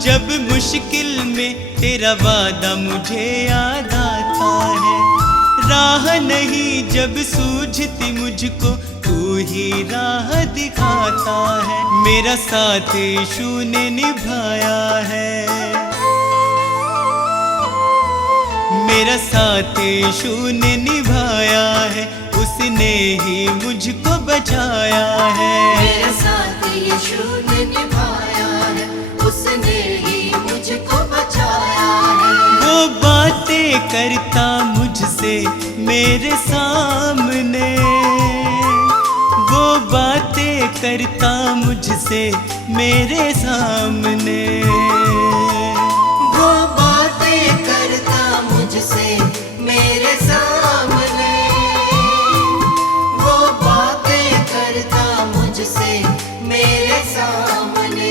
जब मुश्किल में तेरा वादा मुझे याद आता है। राह नहीं जब सूझती मुझको तू ही राह दिखाता है। मेरा साथ यीशु ने निभाया है, मेरा साथ यीशु ने निभाया है, उसने ही मुझको बचाया है। मेरा साथ यीशु ने निभाया है, उसने ही मुझको बचाया है। वो बातें करता मुझसे मेरे सामने, वो बातें करता मुझसे मेरे सामने, वो बातें करता मुझसे मेरे सामने, वो बातें करता मुझसे मेरे सामने।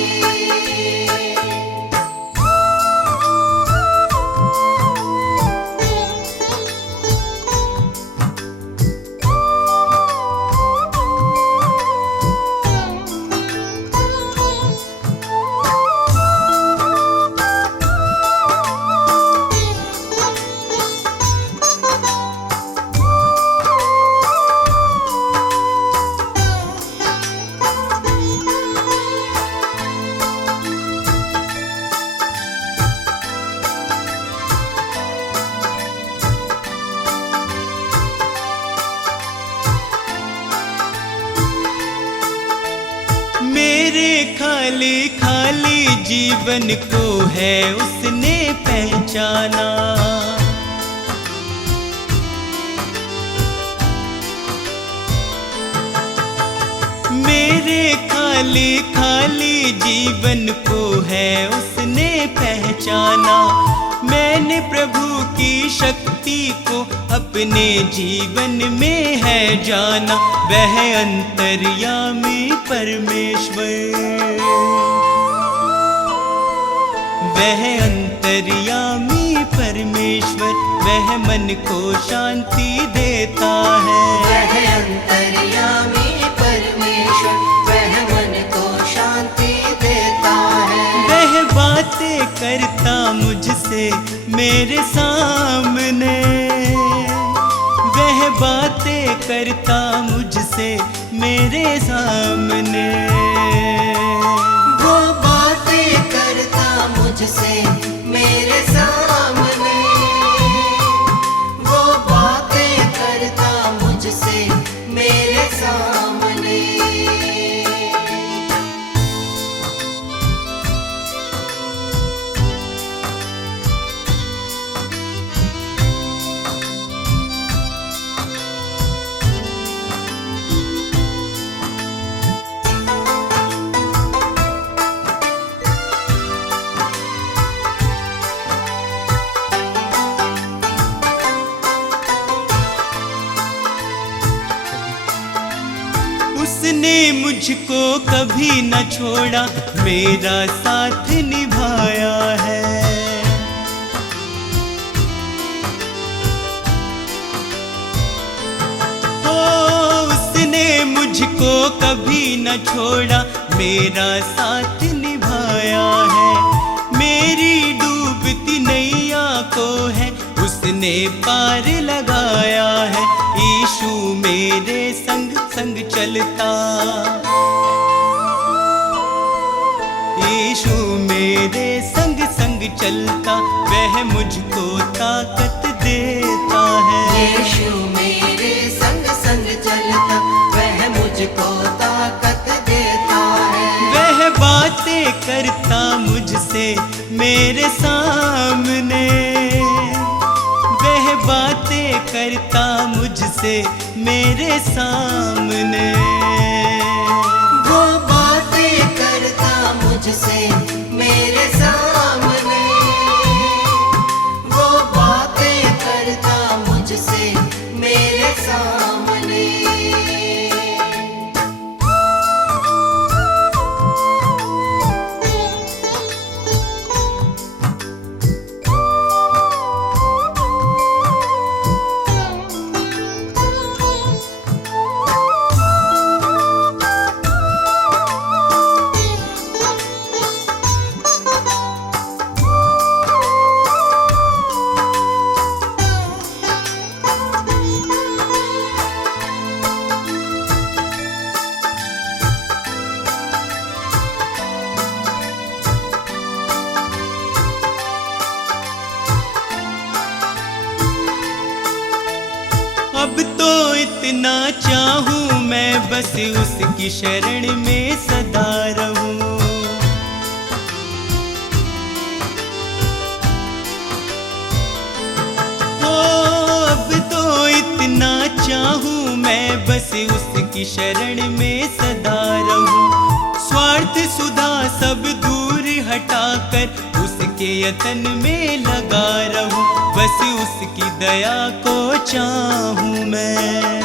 मेरे खाली खाली जीवन को है उसने पहचाना। मेरे खाली खाली जीवन को है उसने पहचाना। मैंने प्रभु की शक्ति को अपने जीवन में है जाना। वह अंतर्यामी परमेश्वर, वह अंतर्यामी परमेश्वर, वह मन को शांति देता है। वह अंतर्यामी परमेश्वर, वह मन को शांति देता है। वह बातें करता मुझसे मेरे सामने, वह बातें करता मुझसे मेरे सामने, वो बातें करता मुझसे मेरे सामने, वो बातें करता मुझसे मेरे सामने। उसने मुझको कभी न छोड़ा, मेरा साथ निभाया है। ओ उसने मुझको कभी न छोड़ा, मेरा साथ निभाया है। मेरी डूबती नैया को है उसने पार लगाया है। यीशु मेरे संग संग चलता, यीशु मेरे संग संग चलता, वह मुझको ताकत देता है। यीशु मेरे संग संग चलता, वह मुझको ताकत देता है। वह बातें करता मुझसे मेरे सामने, वह बातें करता मुझसे मेरे सामने, वो बातें करता मुझसे मेरे सामने, वो बातें करता मुझसे मेरे सामने। इतना चाहूं मैं बस उसकी शरण में सदा रहूं। हो अब तो इतना चाहूं मैं बस उसकी शरण में सदा रहूं। स्वार्थ सुधा सब दूर हटाकर उसके यतन में लगा रहूं। बस उसकी दया को चाहूं मैं,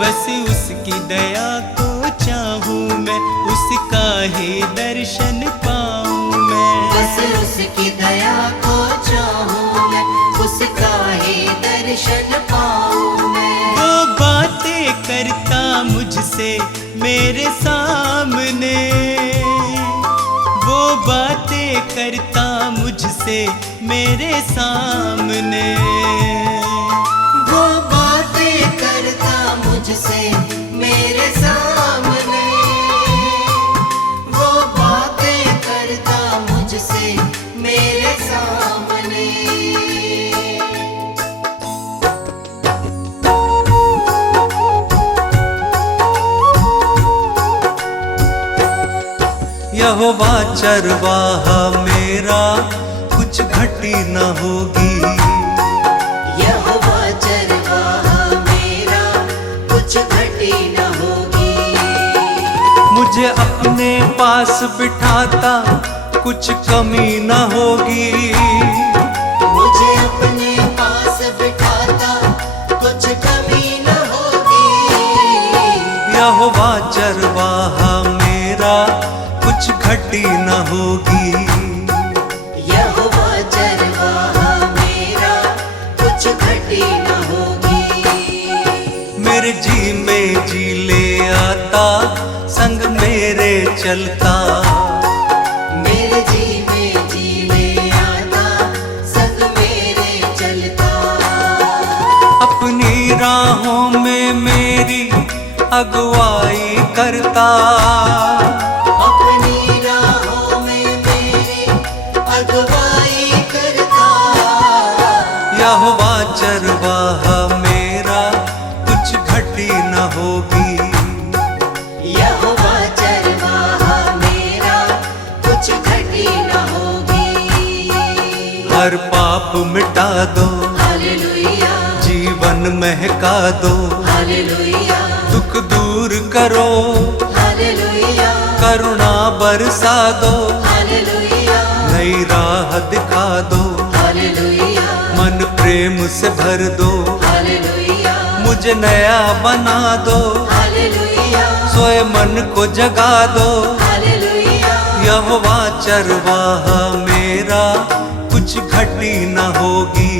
बस उसकी दया को चाहूं मैं, उसका ही दर्शन पाऊं मैं। बस उसकी दया को चाहूं मैं, उसका ही दर्शन पाऊं मैं। वो बातें करता मुझसे मेरे सामने, वो बातें करता मुझसे मेरे सामने। वो बातें करता मुझसे मेरे सामने, वो बातें करता मुझसे मेरे सामने। यहोवा चरवाहा मेरा, कुछ घटी न होगी। यहोवा चरवाहा मेरा, कुछ घटी न होगी। मुझे अपने पास बिठाता, कुछ कमी न होगी। मुझे अपने पास बिठाता, कुछ कमी न होगी। यहोवा चरवाहा मेरा, कुछ घटी न होगी। यहोवा चरवाहा मेरा, कुछ घटी न होगी। मेरे जी में जी ले आता, संग मेरे चलता। मेरे जी में जी ले आता, संग मेरे चलता। अपनी राहों में मेरी अगुवाई करता। अपनी राहों में मेरी अगुवाई करता। यहोवा चरवाहा मेरा, कुछ घटी न होगी। यहोवा चरवाहा मेरा, कुछ घटी न होगी। हर पाप मिटा दो, हालेलुया, जीवन महका दो। हालेलुया, दुख दूर करो, हालेलुया, करुणा बरसा दो। हालेलुया, नई राह दिखा दो, हालेलुया, मन प्रेम से भर दो। हालेलुया, मुझे नया बना दो, हालेलुया, सोए मन को जगा दो। हालेलुया। यहोवा चरवाहा मेरा, कुछ घटी न होगी।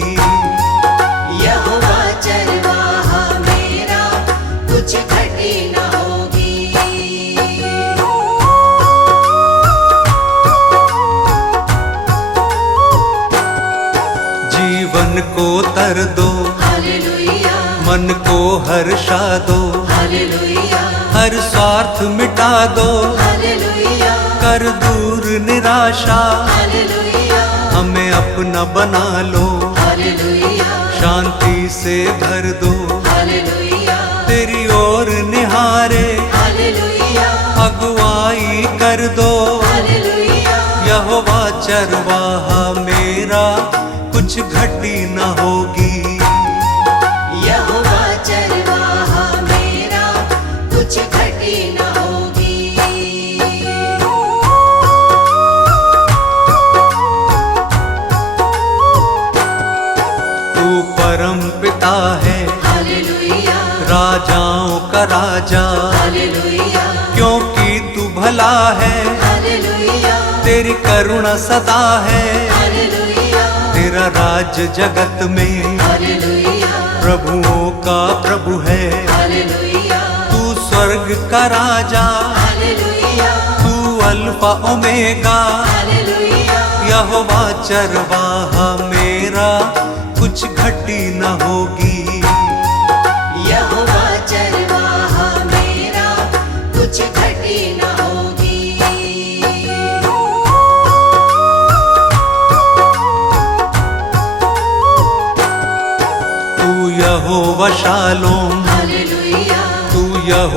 यहोवा चरवाहा मेरा, कुछ घटी न होगी। जीवन को तर दो, हालेलुया, मन को हर्षा दो। हालेलुया, हर स्वार्थ मिटा दो, हालेलुया, कर दूर निराशा। हालेलुया, हमें अपना बना लो, हालेलुया, शांति से भर दो। हालेलुया, तेरी ओर निहारे, हालेलुया, अगुवाई कर दो। हालेलुया, यहोवा चरवाहा मेरा, कुछ घटी न होगी। यहोवा चरवाहा मेरा, कुछ घटी न होगी। तू परम पिता है, हालेलुया, राजाओं का राजा। हालेलुया, क्योंकि तू भला है, हालेलुया, तेरी करुणा सदा है। हालेलुया, तेरा राज जगत में, हालेलुया, प्रभुओं का प्रभु है। हालेलुया, तू स्वर्ग का राजा, हालेलुया, तू अल्फा ओमेगा। हालेलुया, यहोवा चरवाहा मेरा, कुछ घटी न होगी। यहोवा चरवाहा मेरा, कुछ घटी न होगी।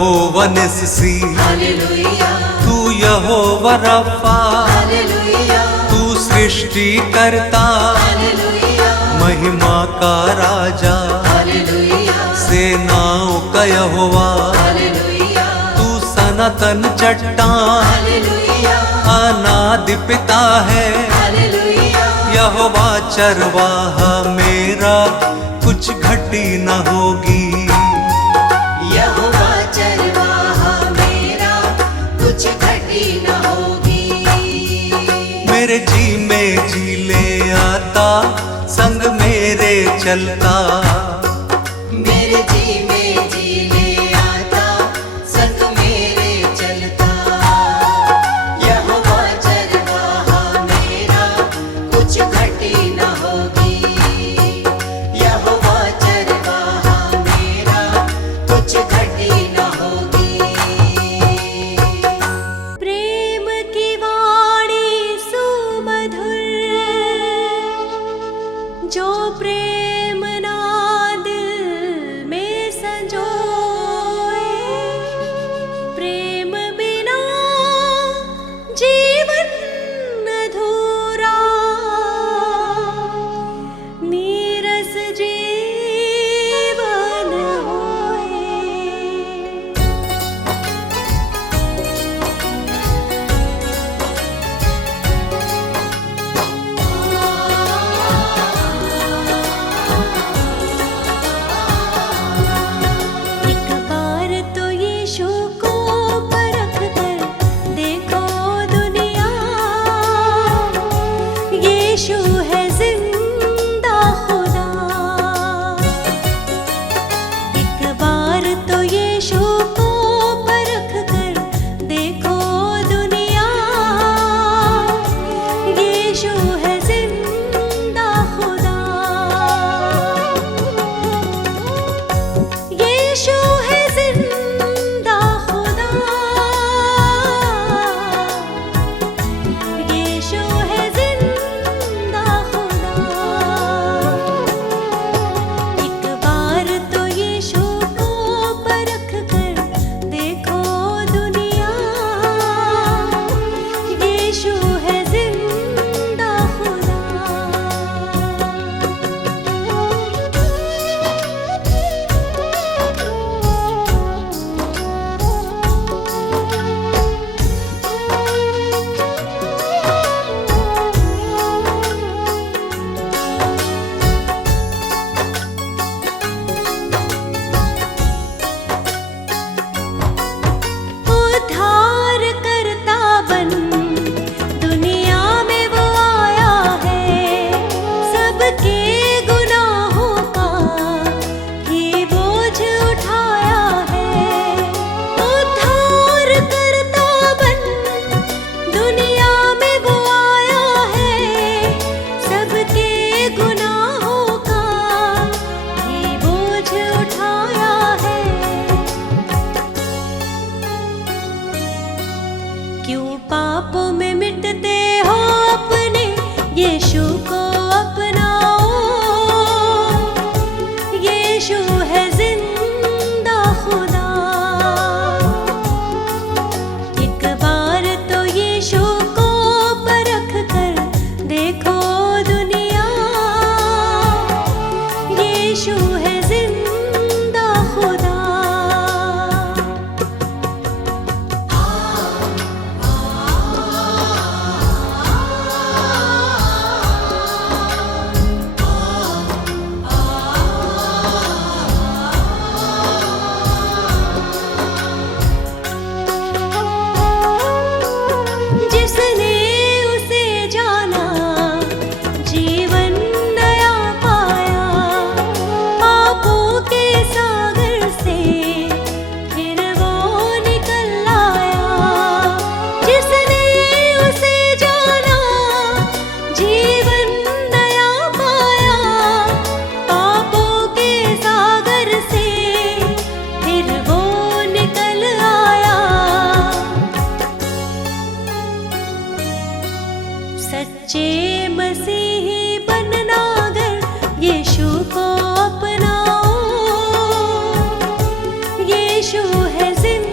यहोवा निस्सी, हालेलुया तू यहोवा रफ़ा, हालेलुया तू सृष्टि करता, हालेलुया महिमा का राजा, हालेलुया सेनाओं का यहोवा, हालेलुया तू सनातन चट्टान, हालेलुया अनादि पिता है। हालेलुया यहोवा चरवाहा मेरा, कुछ घटी न होगी। यहोवा चरवाहा मेरा, कुछ घटी न होगी। मेरे जी में जी ले आता, संग मेरे चलता, मेरे जी में जी ले आता, संग मेरे चलता। यहोवा चरवाहा मेरा, कुछ घटी न होगी। यहोवा चरवाहा मेरा, कुछ घटी न होगी। प्रेम की वाणी सुमधुर, जो प्रेम ना दिल में संजोए। प्रेम बिना जीवन अधूरा, नीरस जीवन होए। एक बार तो यीशु को परख कर देखो दुनिया, यीशु है जिंदा खुदा। एक बार तो यीशु को परख कर देखो दुनिया, यीशु है जिंदा खुदा। यीशु है जिंदा खुदा, यीशु है जिंदा खुदा। एक बार तो यीशु को परख कर देखो दुनिया, यीशु है जिंदा खुदा। उद्धार करता बन दुनिया में वो आया है, सबके गुनाहों का ही बोझ उठाया है। उद्धार करता बन दुनिया में वो आया है, सबके गुनाहों का ही बोझ उठाया है। क्यों पापों में मिटते हो अपने, यीशु को अपनाओ। यीशु है जिंदा खुदा। एक बार तो यीशु को परख कर देखो दुनिया, यीशु है जिंदा खुदा। जिसने उसे जाना, जीवन नया पाया। पापों के सागर से फिर वो निकल आया। जिसने उसे जाना, जीवन नया पाया। पापों के सागर से फिर वो निकल आया। सच्चे मसीही बनना अगर यीशु को अपनाओ, यीशु है जिंदा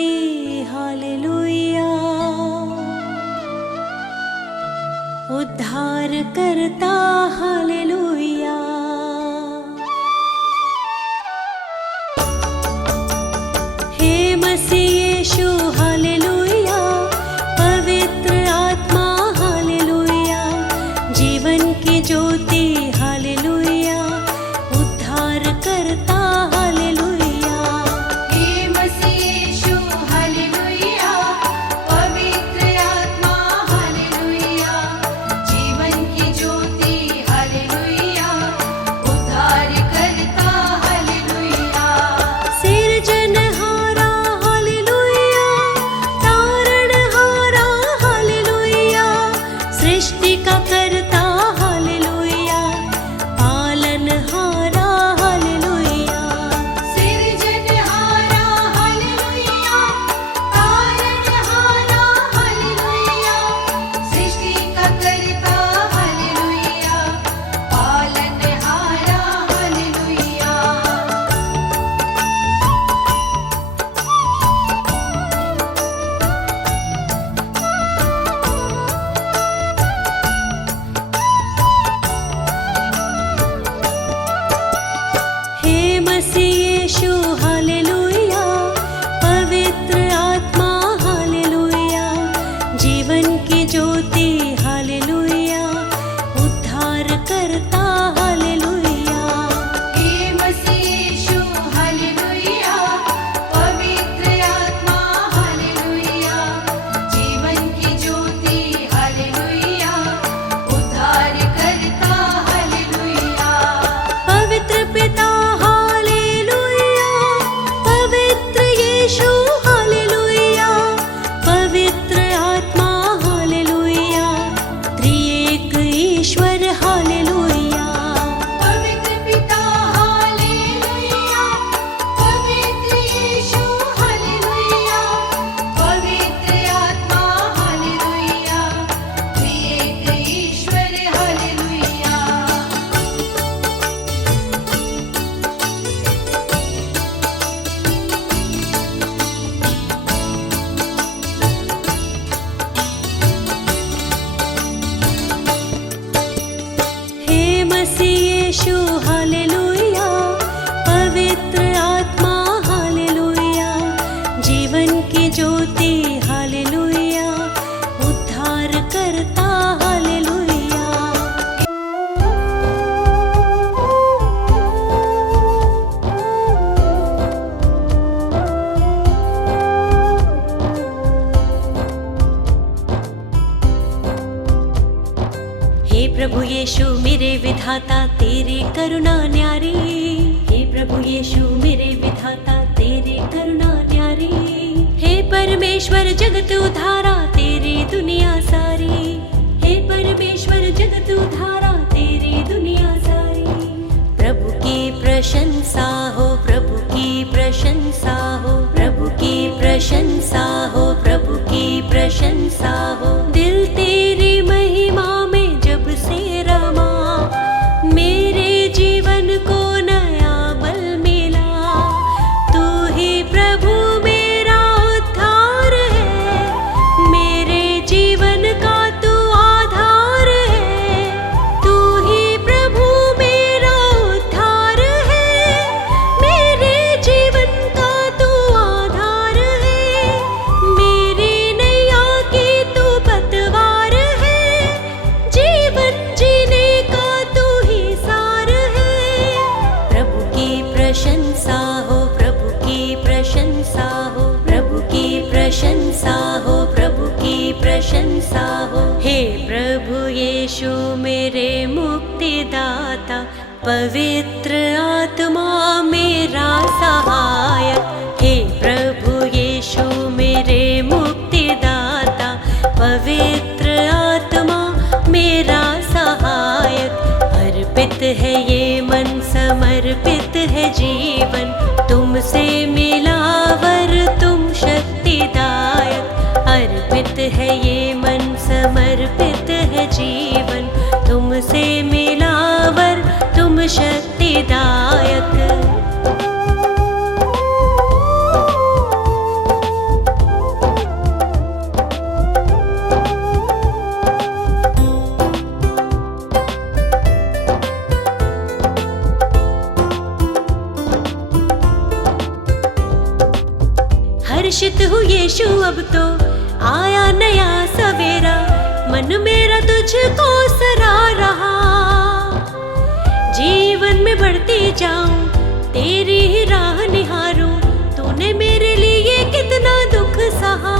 ज्योति हालेलुया। उद्धार करता हालेलुया। हे मसीह यीशु हालेलुया। पवित्र आत्मा हालेलुया। जीवन की ज्योति हालेलुया। उद्धार करता हालेलुया। हे मसीह यीशु हालेलुया। पवित्र आत्मा हालेलुया। जीवन की ज्योति हालेलुया। उद्धार करता हालेलुया। सिरजनहारा हालेलुया। तारणहारा हालेलुया। सृष्टि का करता हालेलुया। पालनहारा हालेलुया। सिरजनहारा हालेलुया। तारणहारा हालेलुया। सृष्टि का करता हालेलुया। पालनहारा हालेलुया। हे मसीह यीशु हालेलुया। पवित्र आत्मा हालेलुया। जीवन की ज्योति हालेलुया। उद्धार करता हालेलुया। हे मसीह यीशु हालेलुया। पवित्र आत्मा हालेलुया। जीवन की ज्योति हालेलुया। उद्धार करता हालेलुया। पवित्र पिता हालेलुया। पवित्र यीशु हालेलुया। पवित्र आत्मा हालेलुया। त्रिएक ईश्वर हालेलुया। पवित्र पिता हालेलुया। पवित्र यीशु हालेलुया। पवित्र आत्मा हालेलुया। त्रिएक ईश्वर हालेलुया। हे मसीह यीशु हालेलुया। पवित्र आत्मा हालेलुया। जीवन की ज्योति हालेलुया। उद्धार करता हालेलुया। हे प्रभु यीशु मेरे विधाता तेरी करुणा न्यारी। हे प्रभु यीशु मेरे विधाता तेरी करुणा न्यारी। हे परमेश्वर जगत उधारा तेरी दुनिया सारी। हे परमेश्वर जगत उधारा तेरी दुनिया सारी। प्रभु की प्रशंसा हो। प्रभु की प्रशंसा हो। प्रभु की प्रशंसा हो। प्रभु की प्रशंसा हो। दिल तेरी महिमा में जब से रमा। मेरे जीवन को नया बल मिला। तू ही प्रभु मेरा उद्धार है। मेरे जीवन का तू आधार है। तू ही प्रभु मेरा उद्धार है। मेरे जीवन का तू आधार है। मेरी नैया की तू पतवार है। जीवन जीने का तू ही सार है। प्रभु की प्रशंसा हो। प्रभु की प्रशंसा हो। प्रभु की प्रशंसा हो। प्रभु की प्रशंसा हो। हे प्रभु यीशु मेरे मुक्तिदाता। पवित्र आत्मा मेरा सहायक। हे प्रभु यीशु मेरे मुक्तिदाता। पवित्र आत्मा मेरा सहायक। अर्पित है ये मन समर्पित है जीवन। तुमसे मिला वर तुम शक्तिदायक। अर्पित है ये मन समर्पित है जीवन। तुमसे मिला वर तुम शक्तिदायक। यीशु अब तो आया नया सवेरा, मन मेरा तुझको सरा रहा। जीवन में बढ़ती जाऊं, तेरी ही राह निहारूं, तूने मेरे लिए कितना दुख सहा।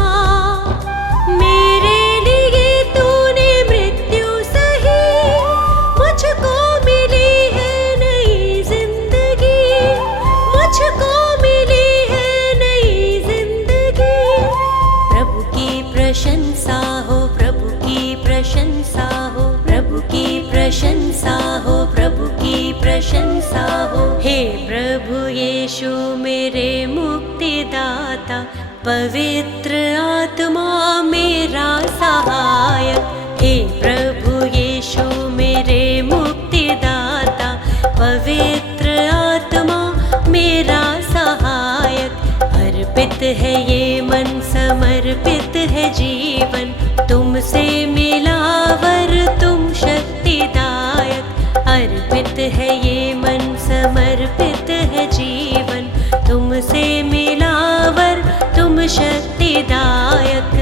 मेरे लिए तूने मृत्यु सही, मुझको मिली है नई जिंदगी, मुझको मिली है नई जिंदगी। प्रभु की प्रशंसा हो, प्रभु की प्रशंसा हो, प्रभु की प्रशंसा हो, प्रभु की प्रशंसा हो। हे प्रभु यीशु मेरे मुक्तिदाता, पवित्र आत्मा मेरा सहायक। हे प्रभु यीशु मेरे मुक्तिदाता, पवित्र आत्मा मेरा सहायक। अर्पित है ये मन, समर्पित है जीवन, तुमसे मिला वर तुम शक्तिदायक। अर्पित है ये मन, समर्पित है जीवन, तुमसे मिला वर तुम शक्तिदायक।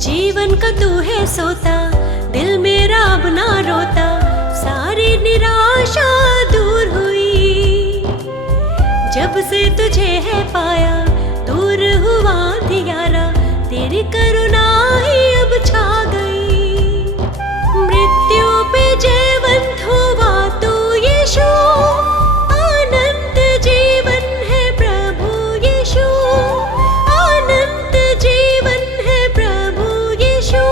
जीवन का तू है सोता, दिल मेरा अब ना रोता, सारी निराशा दूर हुई। जब से तुझे है पाया, दूर हुआ अंधियारा, तेरी करुणा ही अब छा गई। मृत्यु पे जयवंत हुआ तू यीशु, अनंत जीवन है प्रभु यीशु, अनंत जीवन है प्रभु यीशु।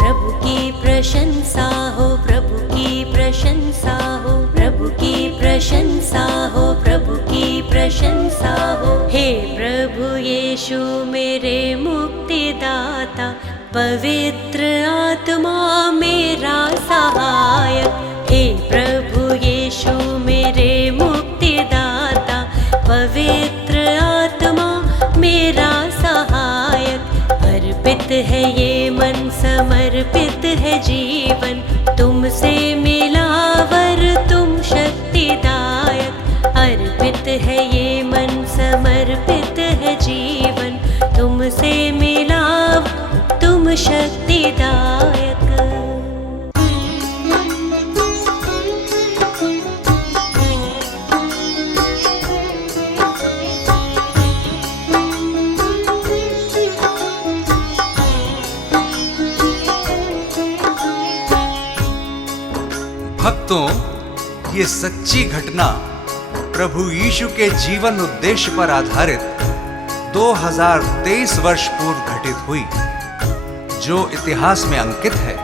प्रभु की प्रशंसा हो, प्रभु की प्रशंसा हो, प्रभु की प्रशंसा हो, प्रभु की प्रशंसा हो। हे प्रभु यीशु मेरे मुक्तिदाता, पवित्र आत्मा मेरा सहायक। हे प्रभु यीशु मेरे मुक्तिदाता, पवित्र आत्मा मेरा सहायक। अर्पित है ये मन, समर्पित है जीवन, तुमसे मिला वर तुम शक्तिदायक। अर्पित है ये मन, समर्पित है जीवन, तुमसे मिला तुम शक्तिदायक। भक्तों, ये सच्ची घटना प्रभु यीशु के जीवन उद्देश्य पर आधारित 2023 वर्ष पूर्व घटित हुई, जो इतिहास में अंकित है।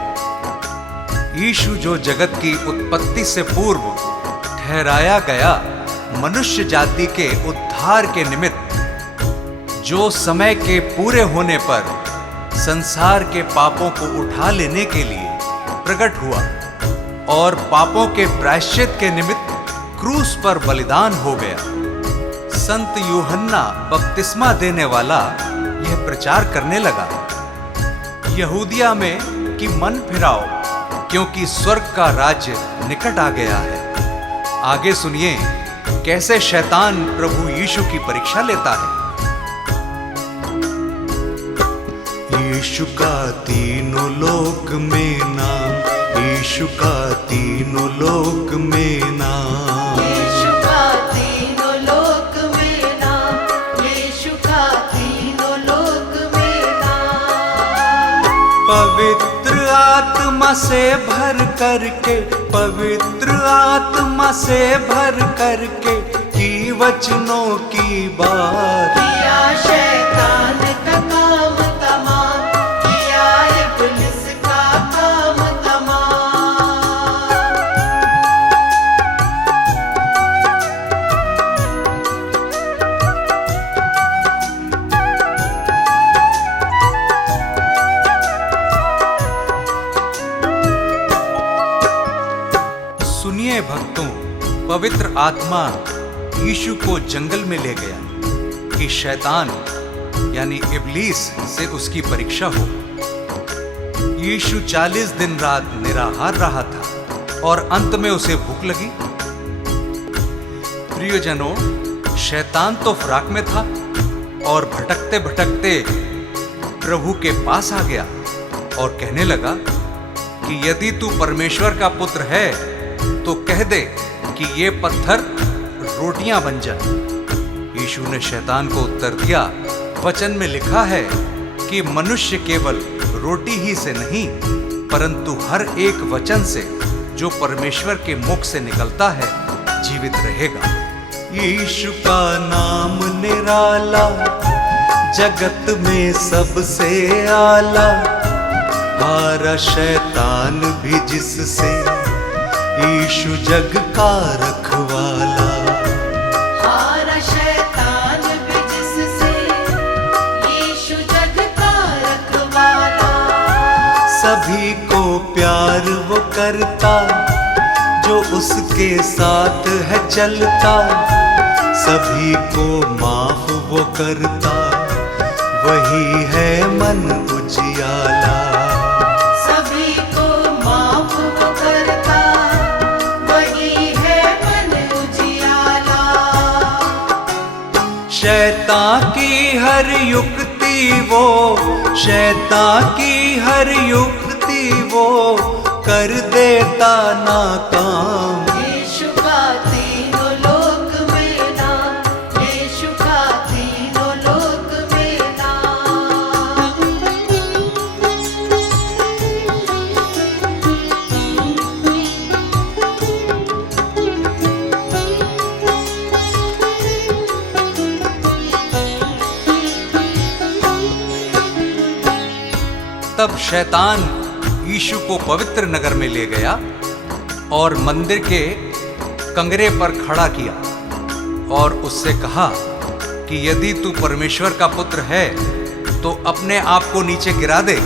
यीशु जो जगत की उत्पत्ति से पूर्व ठहराया गया मनुष्य जाति के उद्धार के निमित्त, जो समय के पूरे होने पर संसार के पापों को उठा लेने के लिए प्रकट हुआ और पापों के प्रायश्चित के निमित्त क्रूस पर बलिदान हो गया। संत यूहन्ना बपतिस्मा देने वाला यह प्रचार करने लगा, यहूदिया में कि मन फिराओ, क्योंकि स्वर्ग का राज्य निकट आ गया है। आगे सुनिए कैसे शैतान प्रभु यीशु की परीक्षा लेता है। यीशु का तीनों लोक में नाम, यीशु का तीनों लोक में नाम, यीशु का तीनों लोक में नाम, यीशु का तीनों लोक में नाम। पवित्र आत्मा से भर करके, पवित्र आत्मा से भर करके की वचनों की बात, किया शैतान का काम तमाम, किया इब्लिस का काम तमाम। सुनिए भक्तों, पवित्र आत्मा यीशु को जंगल में ले गया कि शैतान यानी इब्लीस से उसकी परीक्षा हो। यीशु 40 दिन रात निराहार रहा था और अंत में उसे भूख लगी। प्रियजनों, शैतान तो फराक में था और भटकते भटकते प्रभु के पास आ गया और कहने लगा कि यदि तू परमेश्वर का पुत्र है तो कह दे कि ये पत्थर रोटियां बन जाए। यीशु ने शैतान को उत्तर दिया, वचन में लिखा है कि मनुष्य केवल रोटी ही से नहीं परंतु हर एक वचन से जो परमेश्वर के मुख से निकलता है जीवित रहेगा। यीशु का नाम निराला, जगत में सबसे आला, हारा शैतान भी जिससे, यीशु जग का रखवाला। हारा शैतान भी जिससे, यीशु जग का रखवाला। सभी को प्यार वो करता जो उसके साथ है चलता, सभी को माफ वो करता वही है मन उजियाला। सभी को माफ वो करता वही है मन उजियाला। शैतान की हर युक्ति वो, शैतान की हर युक्ति वो कर देता नाकाम। यीशु का तीनों लोक में नाम, यीशु का तीनों लोक में नाम। तब शैतान यीशु को पवित्र नगर में ले गया और मंदिर के कंगरे पर खड़ा किया और उससे कहा कि यदि तू परमेश्वर का पुत्र है तो अपने आप को नीचे गिरा दे,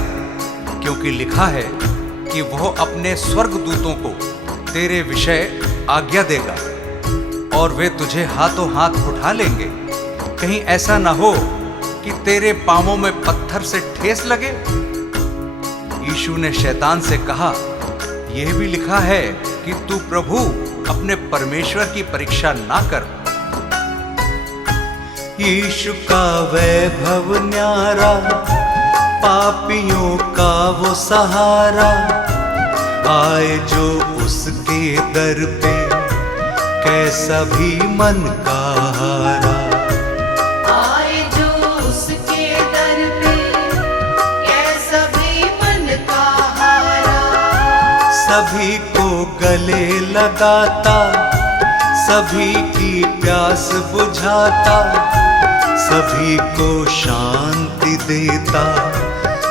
क्योंकि लिखा है कि वह अपने स्वर्गदूतों को तेरे विषय आज्ञा देगा और वे तुझे हाथों हाथ उठा लेंगे, कहीं ऐसा ना हो कि तेरे पांवों में पत्थर से ठेस लगे। यीशु ने शैतान से कहा, यह भी लिखा है कि तू प्रभु अपने परमेश्वर की परीक्षा ना कर। यीशु का वैभव न्यारा, पापियों का वो सहारा, आए जो उसके दर पे कैसा भी मन का हारा। आए जो उसके दर पे कैसा भी मन का हारा। सभी को गले लगाता, सभी की प्यास बुझाता, सभी को शांति देता,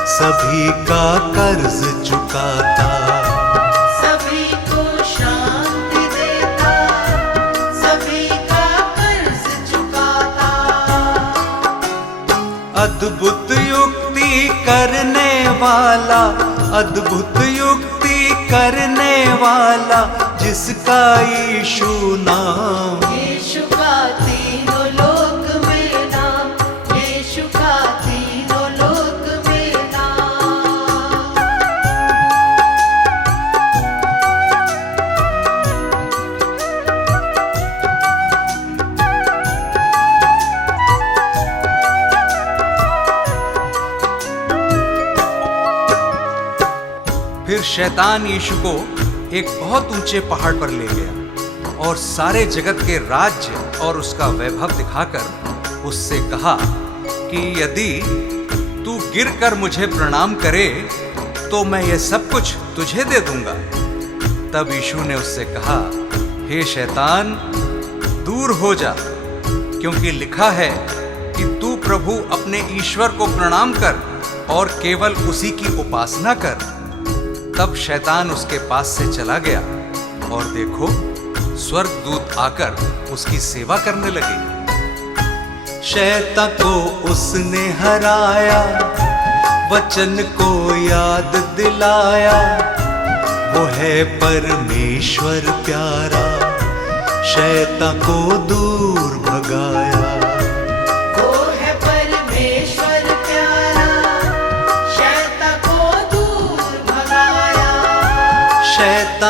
सभी का कर्ज चुकाता। सभी को शांति देता, सभी का कर्ज चुकाता। अद्भुत युक्ति करने वाला, अद्भुत युक्ति करने वाला, जिसका यीशु नाम। यीशु का तीनों लोक में नाम, यीशु का तीनों लोक में नाम। फिर शैतान यीशु को एक बहुत ऊंचे पहाड़ पर ले गया और सारे जगत के राज्य और उसका वैभव दिखाकर उससे कहा कि यदि तू गिरकर मुझे प्रणाम करे तो मैं ये सब कुछ तुझे दे दूंगा। तब यीशु ने उससे कहा, हे शैतान, दूर हो जा, क्योंकि लिखा है कि तू प्रभु अपने ईश्वर को प्रणाम कर और केवल उसी की उपासना कर। तब शैतान उसके पास से चला गया और देखो, स्वर्गदूत आकर उसकी सेवा करने लगे। शैतान को उसने हराया, वचन को याद दिलाया, वो है परमेश्वर प्यारा, शैतान को दूर भगाया। वो है परमेश्वर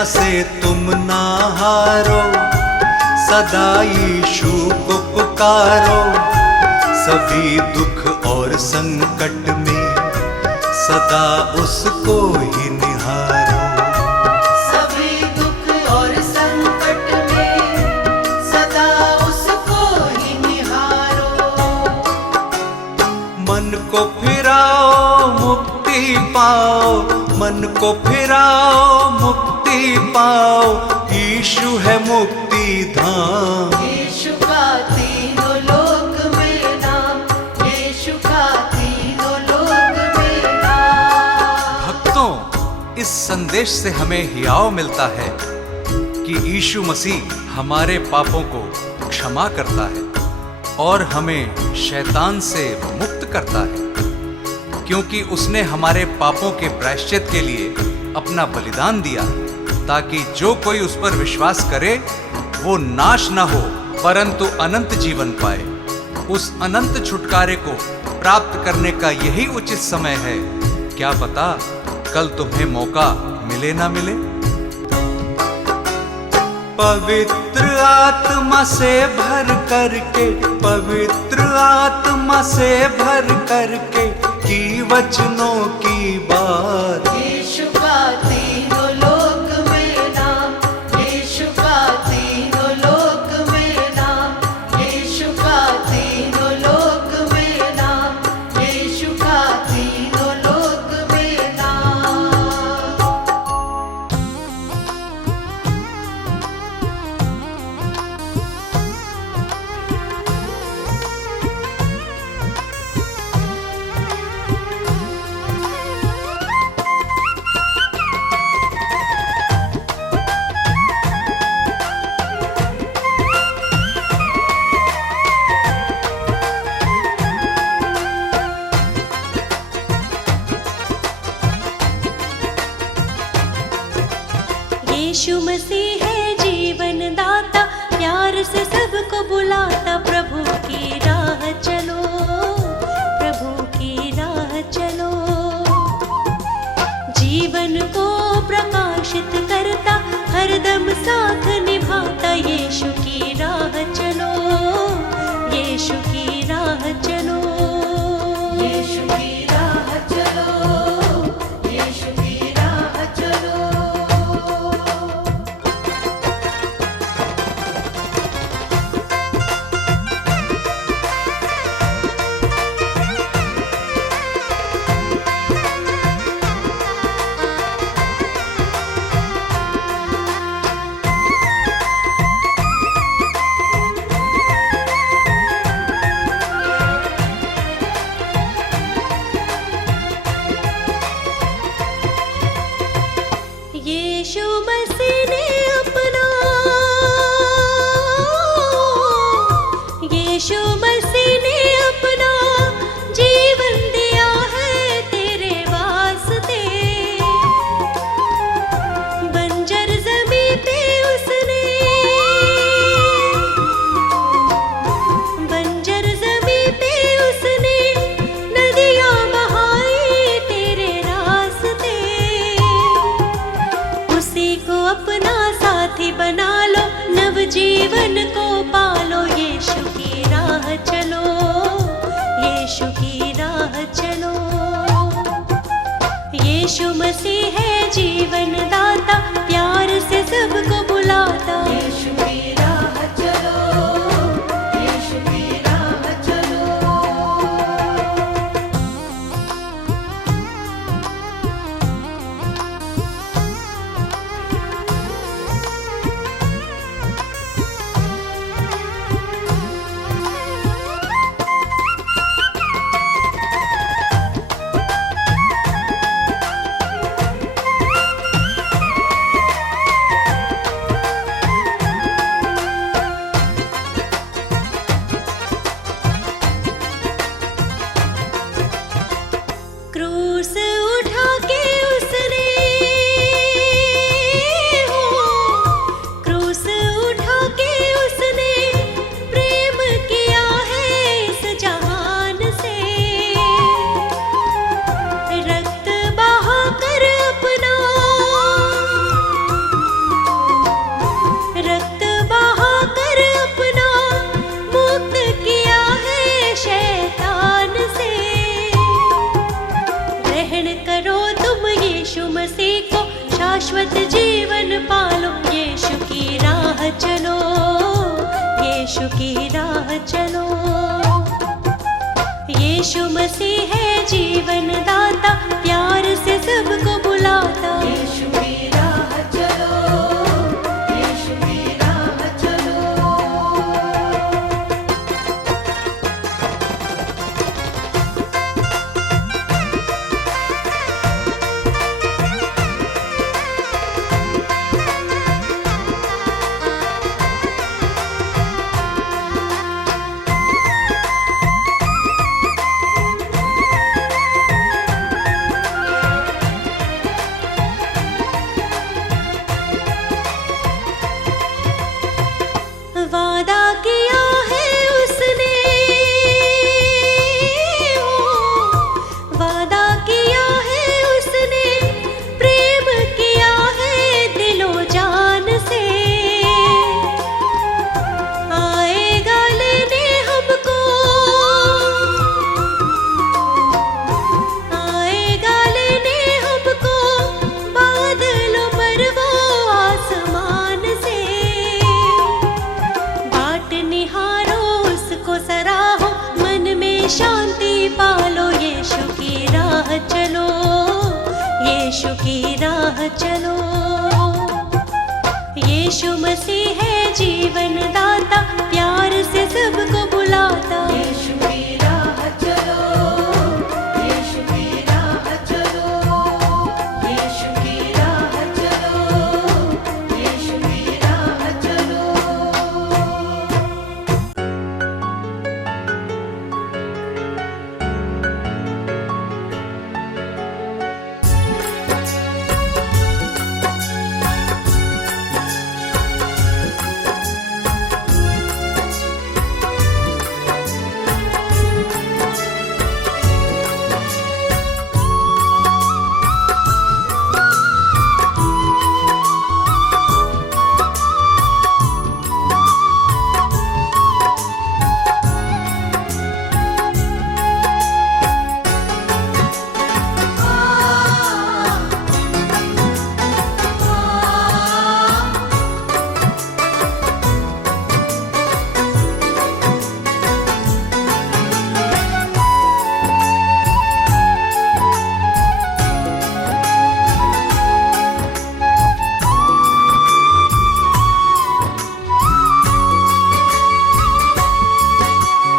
से तुम ना हारो, सदा यीशु को पुकारो। सभी दुख और संकट में सदा उसको ही निहारो। सभी दुख और संकट में सदा उसको ही निहारो। मन को फिराओ मुक्ति पाओ, मन को फिराओ मुक्ति पाओ। यीशु है मुक्ति धाम। यीशु का तीनों लोक में नाम, यीशु का तीनों लोक में नाम। भक्तों, इस संदेश से हमें हियाव मिलता है कि यीशु मसीह हमारे पापों को क्षमा करता है और हमें शैतान से मुक्त करता है, क्योंकि उसने हमारे पापों के प्रायश्चित के लिए अपना बलिदान दिया, ताकि जो कोई उस पर विश्वास करे वो नाश न हो परंतु अनंत जीवन पाए। उस अनंत छुटकारे को प्राप्त करने का यही उचित समय है। क्या पता कल तुम्हें मौका मिले ना मिले। पवित्र आत्मा से भर करके, पवित्र आत्मा से भर करके की वचनों की बात। यीशु का तीनों लोक में नाम, यीशु का तीनों लोक में नाम, यीशु का तीनों लोक में नाम, यीशु का तीनों लोक में नाम। यीशु मसीह है जीवन दाता, प्यार से सबको बुलाता। प्रभु की राह चलो, प्रभु की राह चलो। जीवन को प्रकाशित करता, हरदम साथ निभाता। यीशु की राह चलो, यीशु की राह चलो। यीशु की राह चलो, यीशु की राह चलो। मसीह है जीवन दाता, प्यार से सबको बुलाता। यीशु की राह चलो, यीशु की राह चलो। वादा किया है उसने, वादा किया है उसने, प्रेम किया है दिलो जान से। आएगा लेने हमको, आएगा लेने हमको, बादलों पर वो आसमान से। बाट निहारो उसको सराहो, मन में शांति पालो, यीशु की राह चलो, यीशु की राह चलो। यीशु मसीह है जीवन दाता, प्यार से सबको बुलाता। यीशु की राह चलो, यीशु की राह चलो, यीशु की राह चलो, यीशु की राह चलो।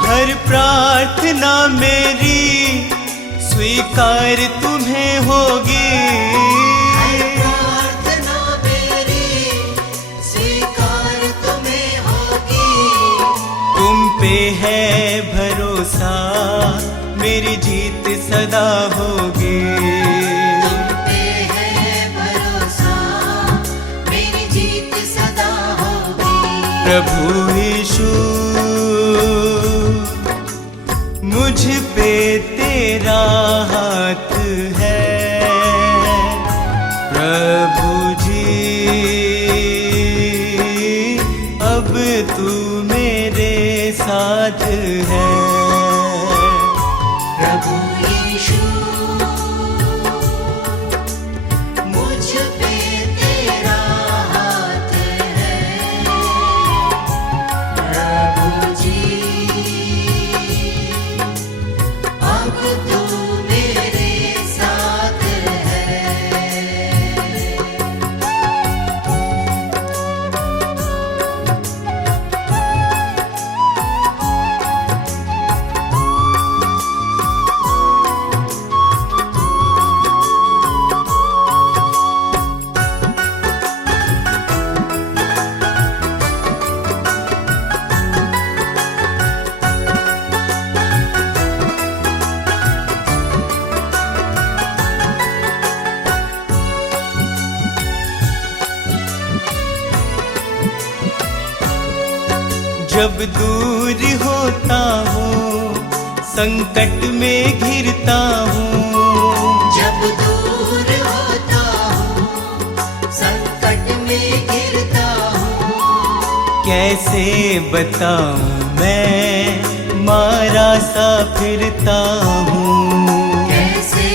हर प्रार्थना मेरी स्वीकार तुम्हें होगी, प्रार्थना मेरी स्वीकार तुम्हें होगी। तुम पे है भरोसा, मेरी जीत सदा होगी। तुम पे है भरोसा, मेरी जीत सदा होगी। प्रभु यीशु मुझ पे तेरा हाथ है, प्रभु जी अब तू मेरे साथ है। प्रभु यीशु मुझ पे तेरा हाथ है, प्रभु जी अब तू मेरे साथ है। जब दूर होता हूँ, संकट में घिरता हूँ, जब दूर होता हूँ, संकट में घिरता हूँ। कैसे बताऊँ मैं मारा सा फिरता हूँ, कैसे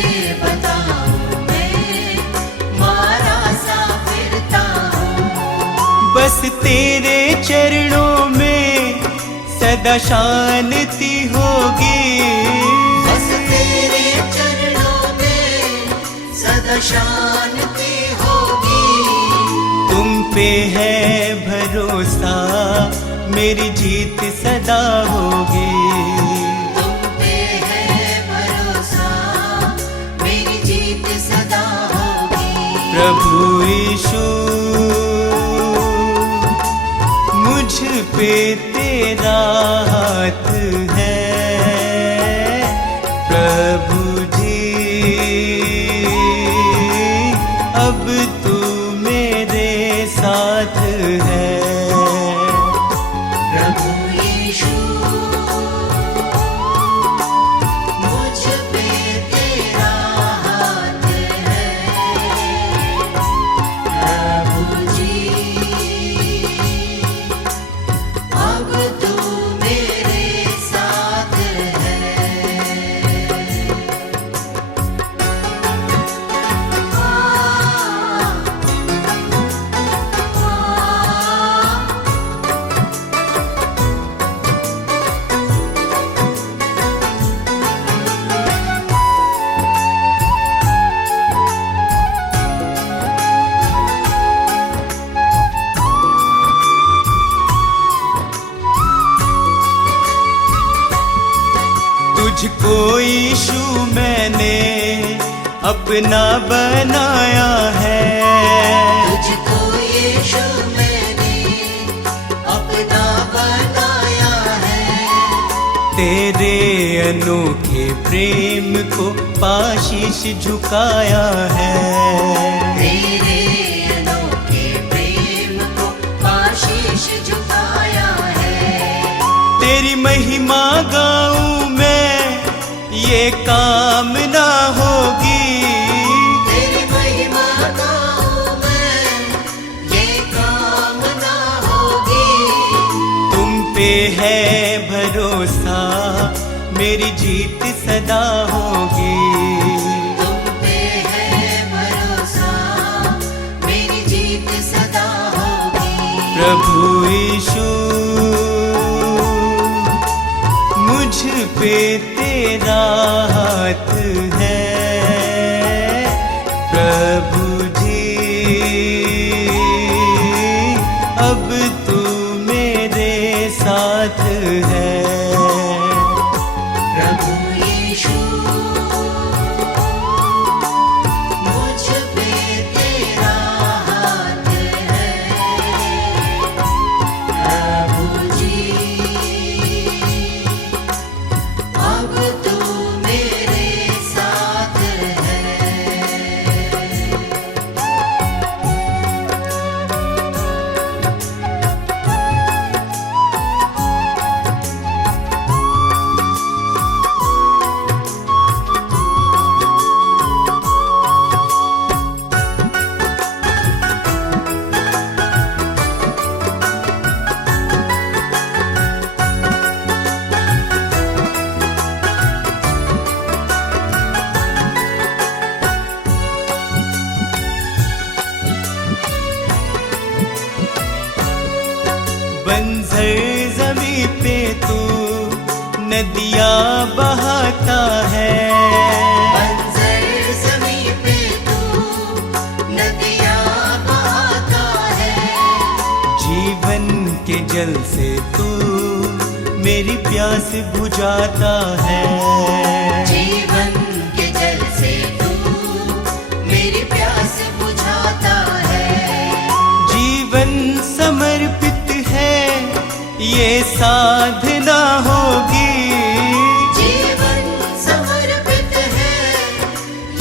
बताऊँ मैं मारा सा फिरता हूँ। बस तेरे चरणों में सदा शांति होगी, बस बस तेरे चरणों में सदा शांति होगी। तुम पे है भरोसा, मेरी जीत सदा होगी। तुम पे है भरोसा, मेरी जीत सदा होगी। प्रभु यीशु मुझ पे तेरा हाथ है। प्रभु जी अब तू मेरे साथ है। प्रभु यीशु मुझ पे तेरा हाथ है। प्रभु जी अब तू मेरे साथ है। तुझको यीशु मैंने अपना बनाया है। तुझको यीशु मैंने अपना बनाया है। तेरे अनोखे प्रेम को पाशीश झुकाया है। तेरे अनोखे प्रेम को आशीष झुकाया है। तेरी महिमा गाऊं मैं, ये कामना होगी। तेरी महिमा गाऊं मैं, ये कामना होगी। तुम पे है भरोसा, मेरी जीत सदा होगी। तुम पे है भरोसा, मेरी जीत सदा होगी। प्रभु यीशु मुझ पे तेरा हाथ है। प्रभु जी अब तू मेरे साथ है। प्रभु यीशु मुझ पे तेरा हाथ है। प्रभु जी अब तू मेरे साथ है। बंजर जमी पे तू नदियाँ बहाता है। बंजर ज़मीं पे तू नदियाँ बहाता है। जीवन के जल से तू मेरी प्यास बुझाता है। जीवन के जल से तू मेरी प्यास बुझाता है। जीवन समर्पित है, ये साधना होगी। जीवन समर्पित है,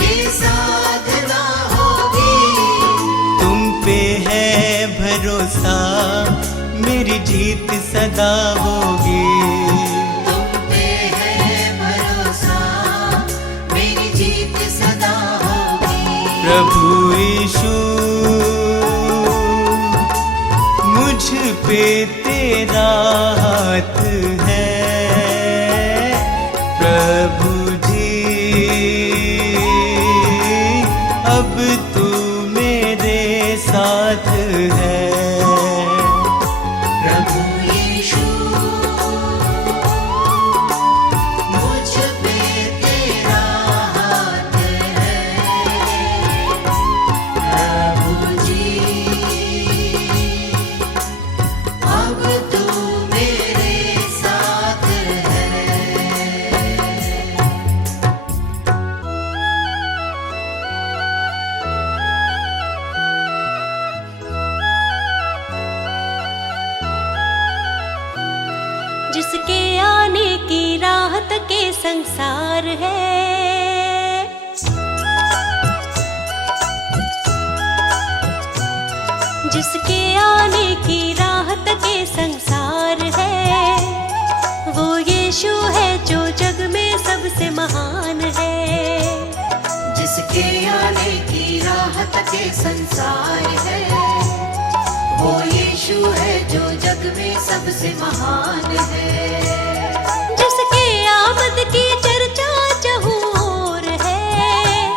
ये साधना होगी। तुम पे है भरोसा, मेरी जीत सदा होगी। तुम पे है भरोसा, मेरी जीत सदा होगी। प्रभु यीशु मुझ पे तेरा हाथ है। प्रभु जी अब तू मेरे साथ है। प्रभु यीशु मुझ पे की राहत के संसार है। जिसके आने की राहत के संसार है, वो यीशु है जो जग में सबसे महान है। जिसके आने की राहत के संसार है, वो यीशु है जो जग में सबसे महान है। जिसके आमद की चर्चा चहुँ ओर है,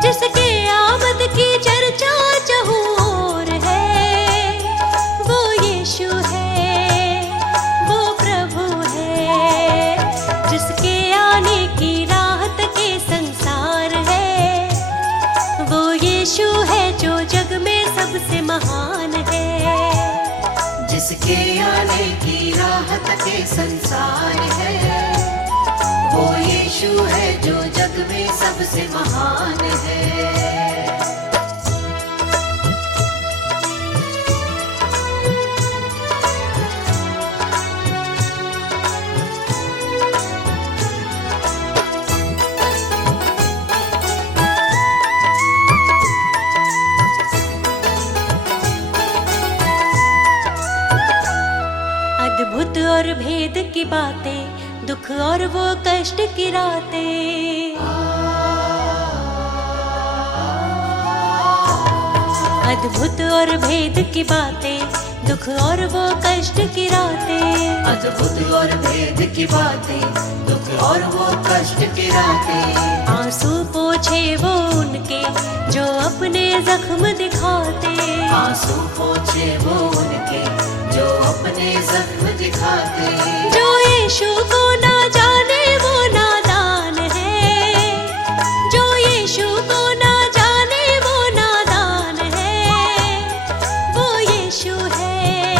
जिसके आमद की चर्चा चहुँ ओर है, वो यीशु है, वो प्रभु है। जिसके आने की राहत के संसार है, वो यीशु है जो जग में सबसे महान है। जिसके आने की राहत के संसार है, वो यीशु है जो जग में सबसे महान है। अद्भुत और भेद की बातें, दुख और वो कष्ट की रातें। अद्भुत और भेद की बातें, दुख और वो कष्ट की रातें। अद्भुत और भेद की बातें, दुख और वो कष्ट की रातें। आंसू पोछे वो उनके जो अपने जख्म दिखाते। आंसू पोछे वो उनके जो अपने जख्म दिखाते। जो यीशु को ना जाने वो नादान है, जो यीशु को ना जाने वो नादान है। वो यीशु है,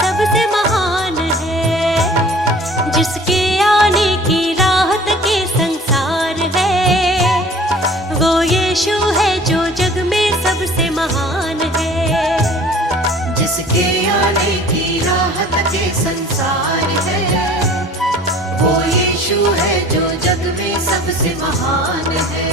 सबसे महान है। जिसके आने की राहत के संसार है, वो यीशु है जो जग में सबसे महान है। जिसके आने की राहत के संसार है, वो यीशु है जो जग में सबसे महान है।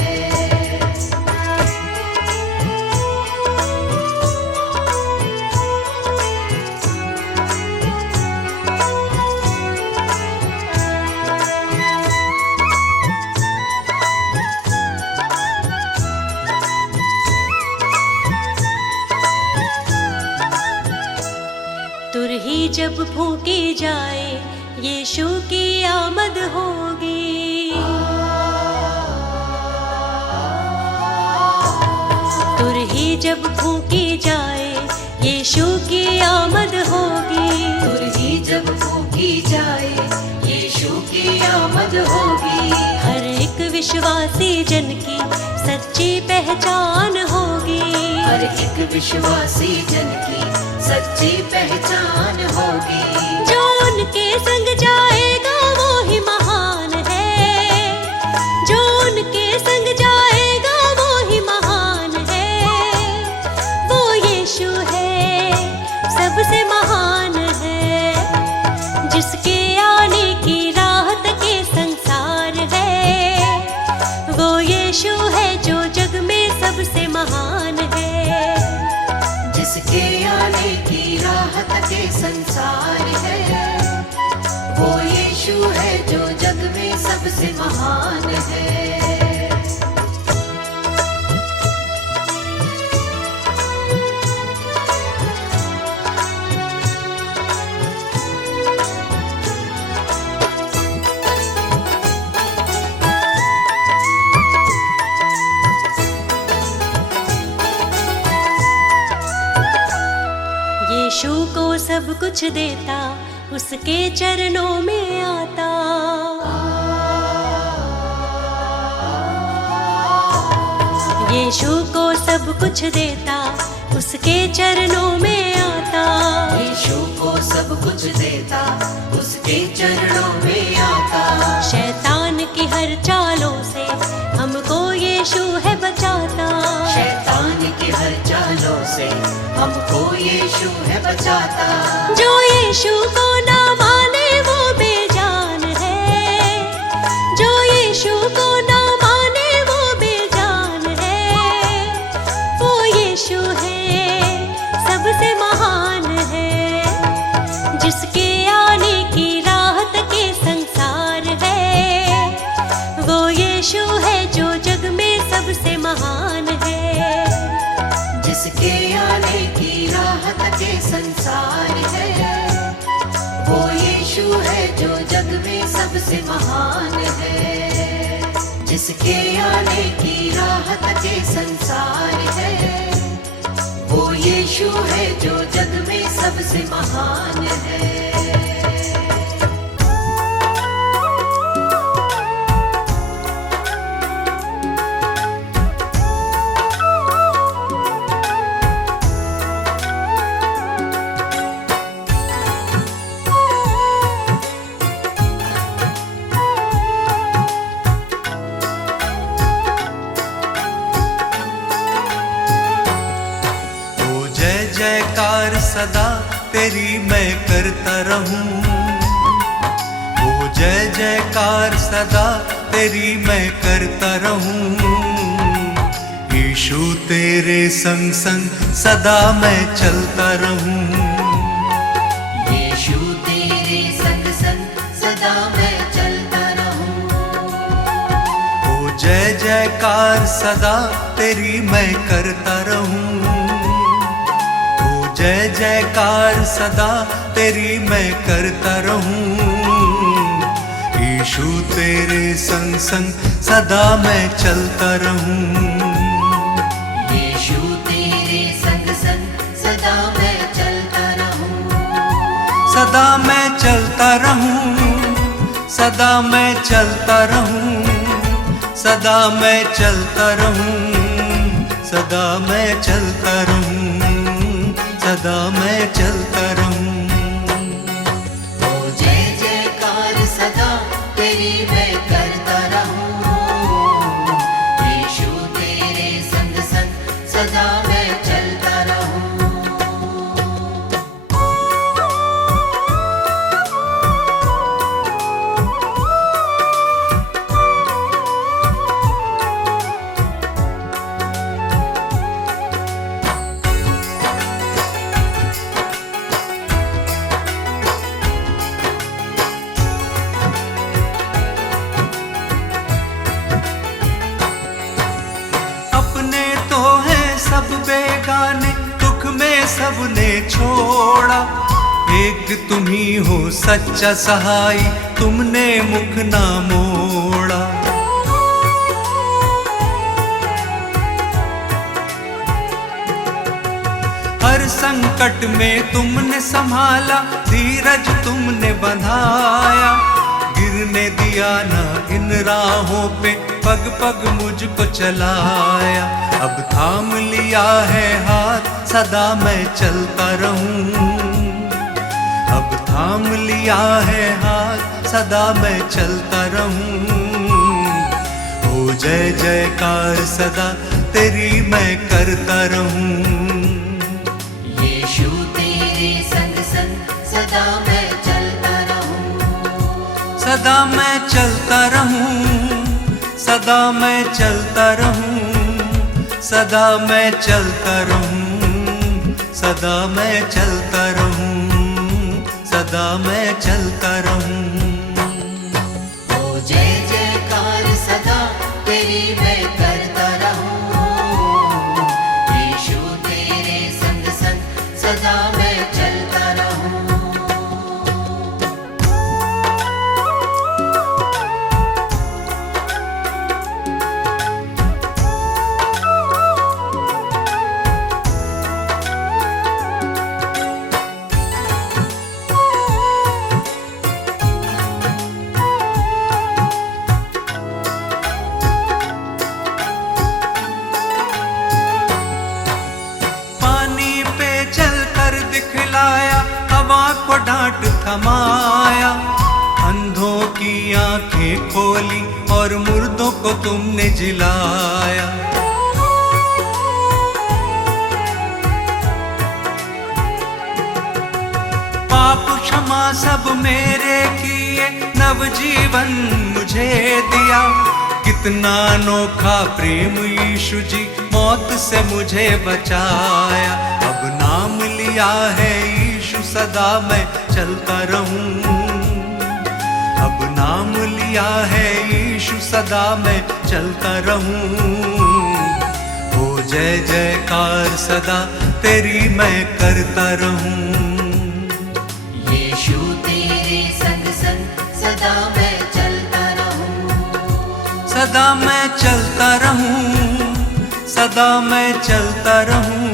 तुरही जब फूकी जाए, यीशु की आमद होगी। तुरही जब फूकी जाए, यीशु की आमद होगी। तुरही जब फूकी जाए, यीशु की आमद होगी। हर एक विश्वासी जन की सच्ची पहचान होगी। हर एक विश्वासी जन की सच्ची पहचान होगी। जो उनके संग जाएगा वो ही महान है, जो उनके संग जाएगा वो ही महान है। वो यीशु है, सबसे महान है। जिसके आने की राहत के संसार है, वो यीशु है जो जग में सबसे महान है। जिसके आने की राहत के संसार है, वो यीशु है जो जग में सबसे महान है। यीशु को सब कुछ देता, उसके चरणों में आता। यीशु को सब कुछ देता, उसके चरणों में आता। यीशु को सब कुछ देता, उसके चरणों में आता। शैतान की हर चालों से हमको यीशु है बचाता। शैतान की हर चालों से हमको यीशु है बचाता। जो यीशु को ना माने वो बेजान है, जो जग में सबसे महान है, जिसके आने की राह तके संसार है, वो यीशु है जो जग में सबसे महान है। जयकार सदा तेरी मैं करता रहूं, ओ जय जयकार सदा तेरी मैं करता रहूं। यीशु तेरे संग संग सदा मैं चलता रहूं, यीशु तेरे संग संग सदा मैं चलता रहूं। ओ जय जयकार सदा तेरी मैं करता रहूं, जय जयकार सदा तेरी मैं करता रहूं। यीशु तेरे संग संग सदा मैं चलता रहूं, यीशु तेरे संग संग सदा मैं चलता रहूं। सदा मैं चलता रहूं, सदा मैं चलता रहूं, सदा मैं चलता रहूं, सदा मैं चलता रहूं, सदा मैं चलता रहूं। ओ जय जयकार सदा तेरी मैं करता रहूं, यीशु तेरे संग संग सदा मैं चलता रहूं। सब बेगाने दुख में सबने छोड़ा, एक तुम ही हो सच्चा सहाय, तुमने मुख ना मोड़ा। हर संकट में तुमने संभाला, धीरज तुमने बंधाया, गिरने दिया ना इन राहों पे, पग पग मुझको चलाया। अब थाम लिया है हाथ सदा मैं चलता रहूं, अब थाम लिया है हाथ सदा मैं चलता रहूं। ओ जय जयकार सदा तेरी मैं करता रहूं, यीशु तेरे संग संग सदा मैं चलता रहूं। सदा मैं चलता रहूं, सदा मैं चलता रहूं, सदा मैं चलता रहूं, सदा मैं चलता रहूं, सदा मैं चलता रहूं। ओ जय जयकार सदा तेरी मैं करता रहूं, यीशु तेरे संग संग सदा मैं चलता रहूं। हवा को डांट थमाया, अंधों की आंखें खोली और मुर्दों को तुमने जिलाया। पाप क्षमा सब मेरे किए, नवजीवन मुझे दिया। कितना अनोखा प्रेम यीशु जी, मौत से मुझे बचाया। अब नाम लिया है यीशु सदा मैं चलता रहूं, अब नाम लिया है यीशु सदा मैं चलता रहूं। ओ जय जयकार सदा तेरी मैं करता रहूं, यीशु तेरे संग संग सदा मैं चलता रहूं, सदा मैं चलता रहूं,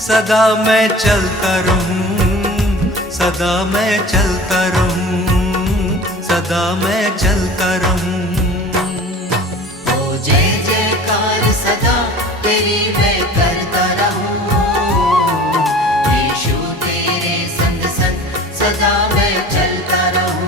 सदा मैं चलता रहूं, सदा मैं चलता रहूं, सदा मैं चलता रहूं। ओ जय जयकार सदा तेरी मैं करता रहूं, यीशु तेरे संग संग सदा मैं चलता रहूं।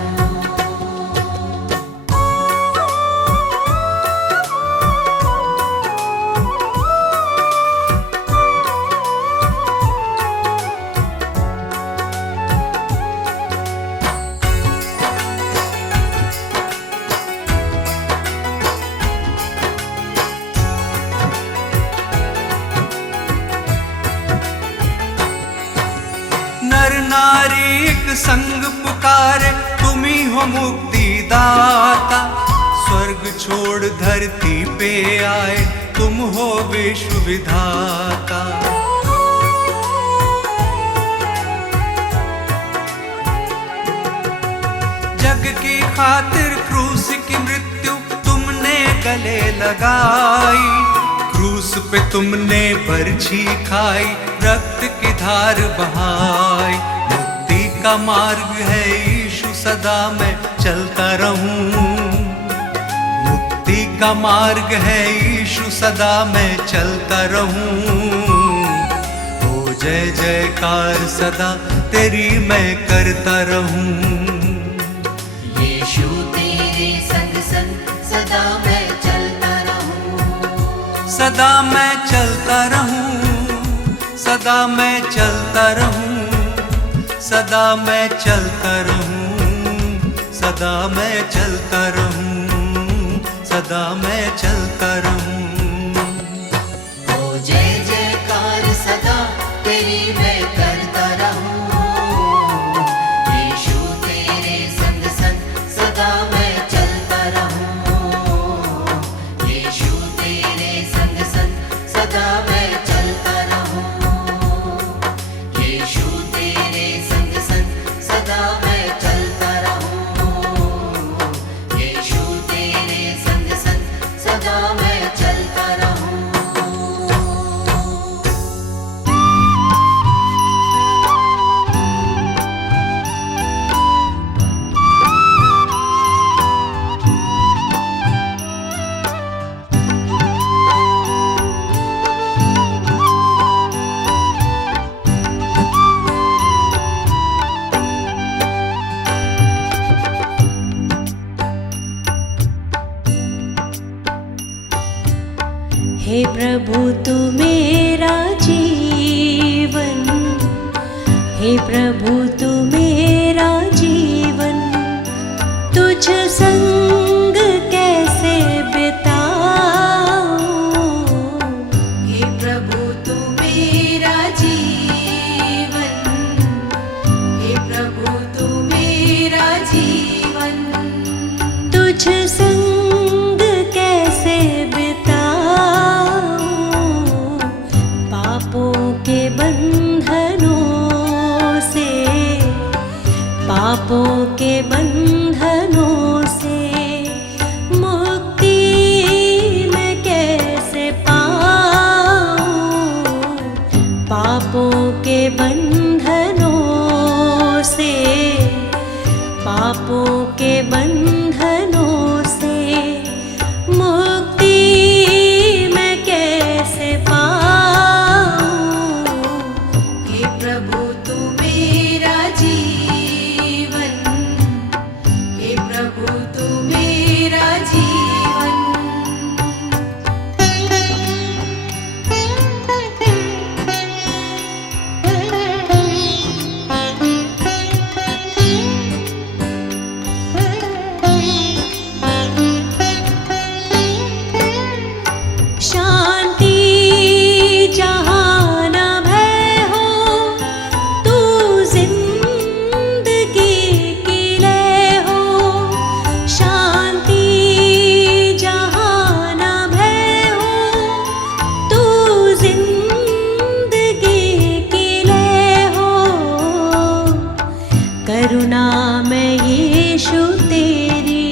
नर नारी एक संग पुकारे, तुम ही हो मुक्ति दाता। स्वर्ग छोड़ धरती पे आए, तुम हो विश्व विधाता। जग की खातिर क्रूस की मृत्यु तुमने गले लगाई, क्रूस पे तुमने बरछी खाई, रक्त की धार बहाई। मुक्ति का मार्ग है यीशु, सदा मैं चलता रहूं। मुक्ति का मार्ग है यीशु, सदा मैं चलता रहूं। ओ जय जयकार सदा तेरी मैं करता रहूं। यीशु तेरे संग संग सदा मैं चलता रहूं। सदा मैं चलता रहूं, सदा मैं चलता रहूं, सदा मैं चलता रहूं, सदा मैं चलता रहूं, सदा मैं चलता रहूं। ओ जय जयकार सदा तेरी मैं करता रहूं, यीशु तेरे संग संग सदा मैं चलता रहूं। यीशु तेरे संग संग सदा मैं चलता रहूं। यीशु तेरे संग संग सदा मैं चलता रहूं। यीशु तेरे संग संग सदा मैं चलता रहूं। हे प्रभु तू मेरा जीवन, हे प्रभु तू मेरा जीवन, तुझ संग कैसे बिताऊं। हे प्रभु तू मेरा जीवन, हे प्रभु तू मेरा जीवन, तुझ संग कैसे बिताऊं। पापों के बंधनों से, पापों के बंधनों से मुक्ति मैं कैसे पाऊं। पापों के बंधनों से, पापों के बंधनों से मुक्ति मैं कैसे पाऊं। हे प्रभु तू मेरा जीवन, हे प्रभु तू मेरा जीवन। शांति जहाँ न भय हो, तू जिंदगी की लय हो। शांति जहाँ न भय हो, तू जिंदगी की लय हो। करुणा में यीशु तेरी,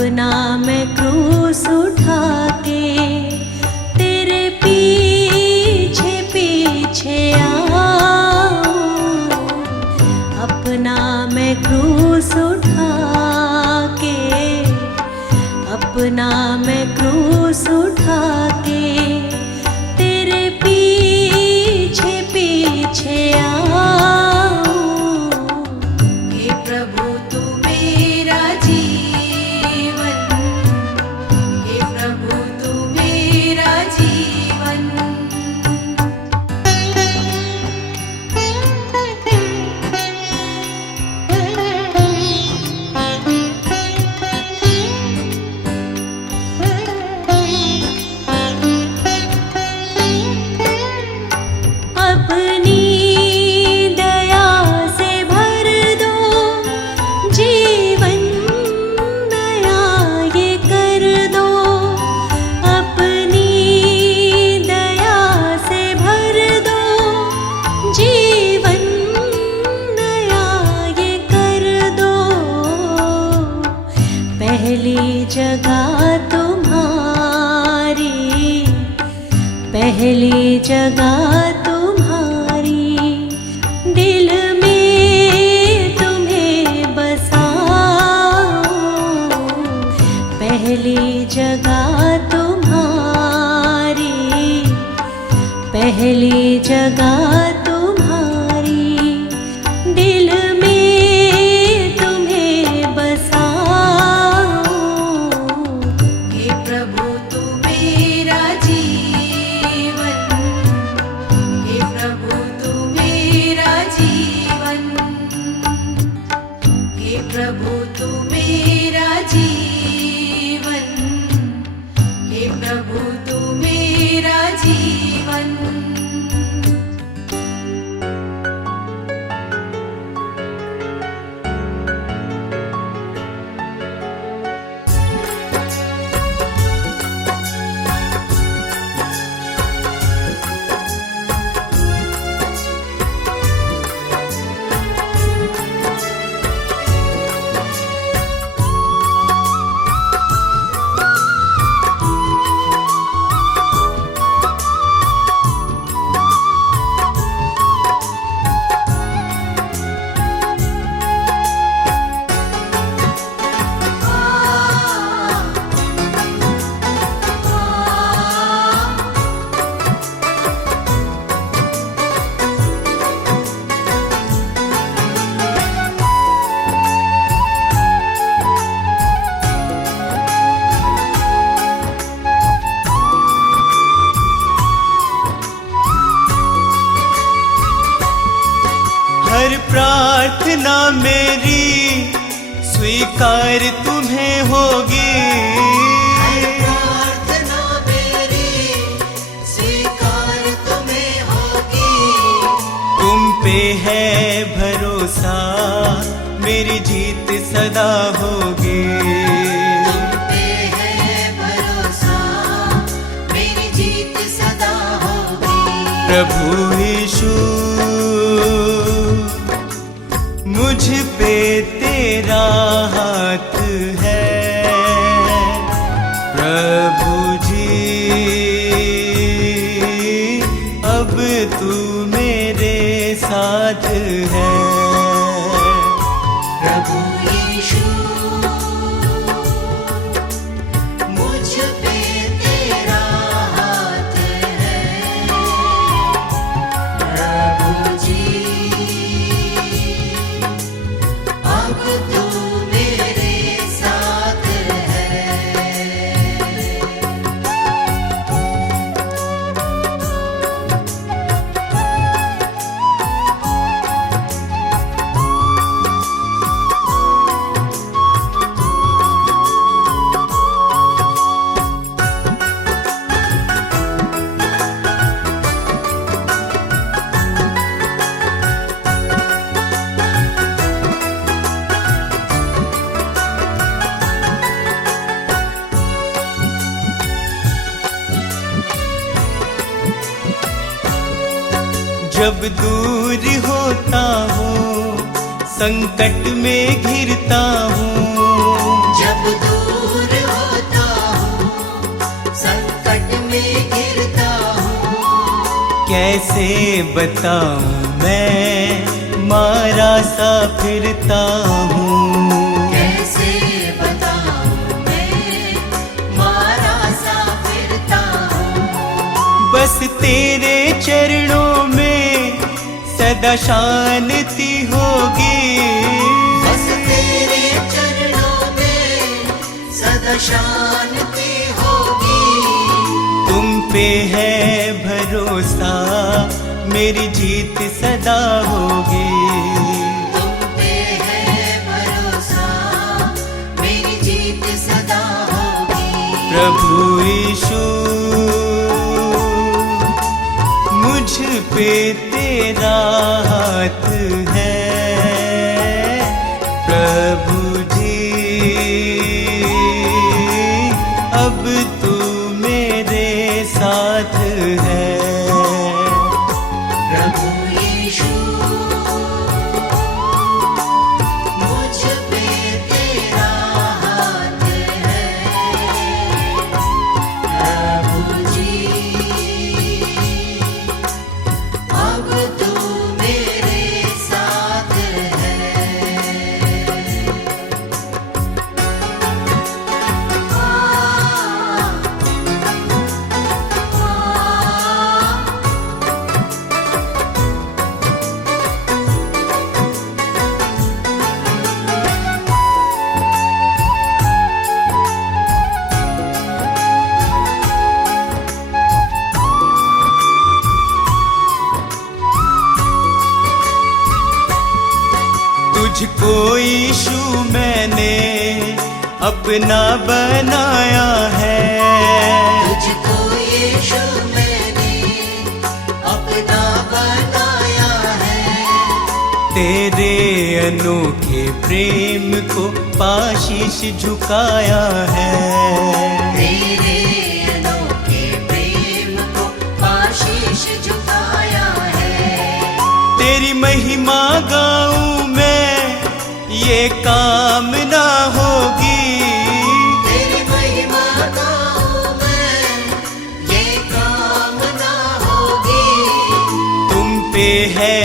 अपना मैं क्रूस उठा के तेरे पीछे पीछे आऊं। अपना मैं क्रूस उठा के, अपना मैं क्रूस उठा के तेरे पीछे पीछे आऊं। हे प्रभु तू मेरा जीवन, हे प्रभु तू मेरा जीवन। अपनी दया से भर दो जीवन नया ये कर दो। अपनी दया से भर दो जीवन नया ये कर दो। पहली जगह तुम्हारी, पहली जगह तुम्हारी, दिल में तुम्हें बसाऊं। पहली जगह तुम्हारी, पहली जगह तुम्हारी, दिल में तुम्हें बसाऊं। हे प्रभु तू मेरा जीवन, हे प्रभु तू मेरा जीवन, हे प्रभु तू मेरा जीवन, हे प्रभु तू मेरा जीवन। हर प्रार्थना मेरी स्वीकार तुम्हें होगी। प्रार्थना मेरी स्वीकार तुम्हें होगी। तुम पे है भरोसा, मेरी जीत सदा होगी। तुम पे है भरोसा, मेरी जीत सदा होगी। प्रभु यीशु मुझ पे तेरा हाथ है। प्रभु जी अब तू मेरे साथ है। प्रभु यीशु मुझ पे तेरा हाथ है। प्रभु जी अब तू मेरे साथ है। जब दूर होता हूँ संकट में घिरता हूँ, जब दूर कैसे बताऊं मैं मारा सा फिरता हूँ। कैसे बताऊं मैं मारा सा फिरता हूँ। बस तेरे चरणों में सदा शांति होगी। बस तेरे चरणों में सदा शांति होगी। तुम पे है भरोसा मेरी जीत सदा होगी। तुम पे है भरोसा मेरी जीत सदा होगी। प्रभु यीशु मुझ पे तेरा हाथ है। प्रभु जी अब तू मेरे साथ है। प्रभु यीशु मुझ पे तेरा हाथ है। प्रभु जी अब तू मेरे साथ है। तुझको यीशु मैंने अपना बनाया है। तुझको यीशु मैंने अपना बनाया है। तेरे अनोखे प्रेम को पाशीश झुकाया है। तेरे अनोखे प्रेम को आशीष झुकाया है। तेरी महिमा गाऊं मैं ये कामना होगी। तेरी महिमा गाऊं मैं ये कामना होगी। तुम पे है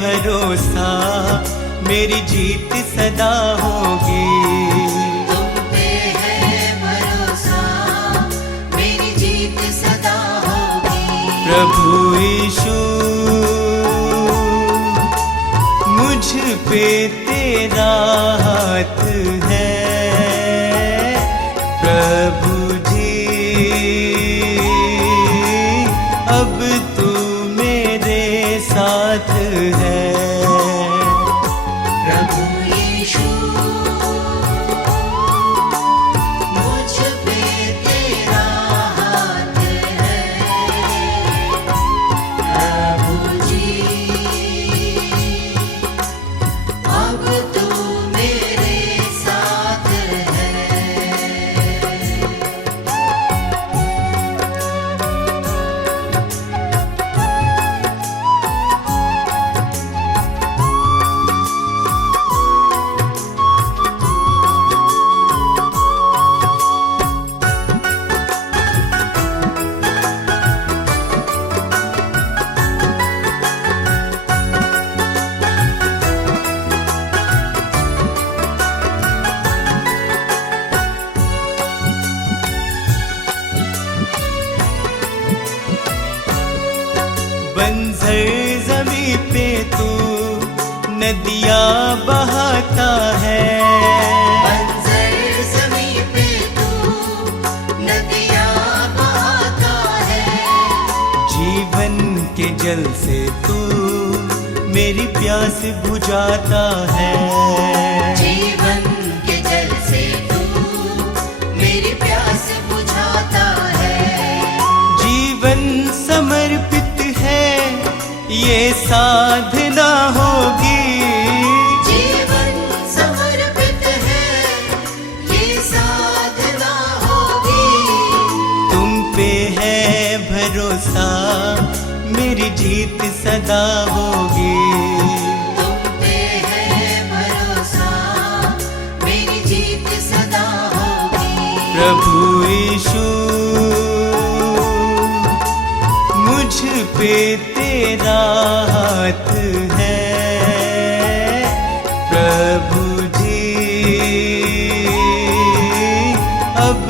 भरोसा मेरी जीत सदा होगी। तुम पे है भरोसा मेरी जीत सदा होगी। प्रभु यीशु मुझ पे तेरा हाथ है। प्रभु जी अब तू मेरे साथ है। प्रभु यीशु मुझ पे तेरा हाथ है। प्रभु जी अब तू मेरे साथ है। बंजर जमी पे तू नदियाँ बहाता है। बंजर ज़मीं पे तू नदियाँ बहाता है। जीवन के जल से तू मेरी प्यास बुझाता है। जीवन के जल से तू मेरी प्यास बुझाता है। जीवन समर्पित है ये साधना होगी। जीवन समर्पित है ये साधना होगी। तुम पे है भरोसा मेरी जीत सदा होगी। तुम पे है भरोसा मेरी जीत सदा होगी। प्रभु यीशु मुझ पे तेरा मेरा हाथ है प्रभु जी, अब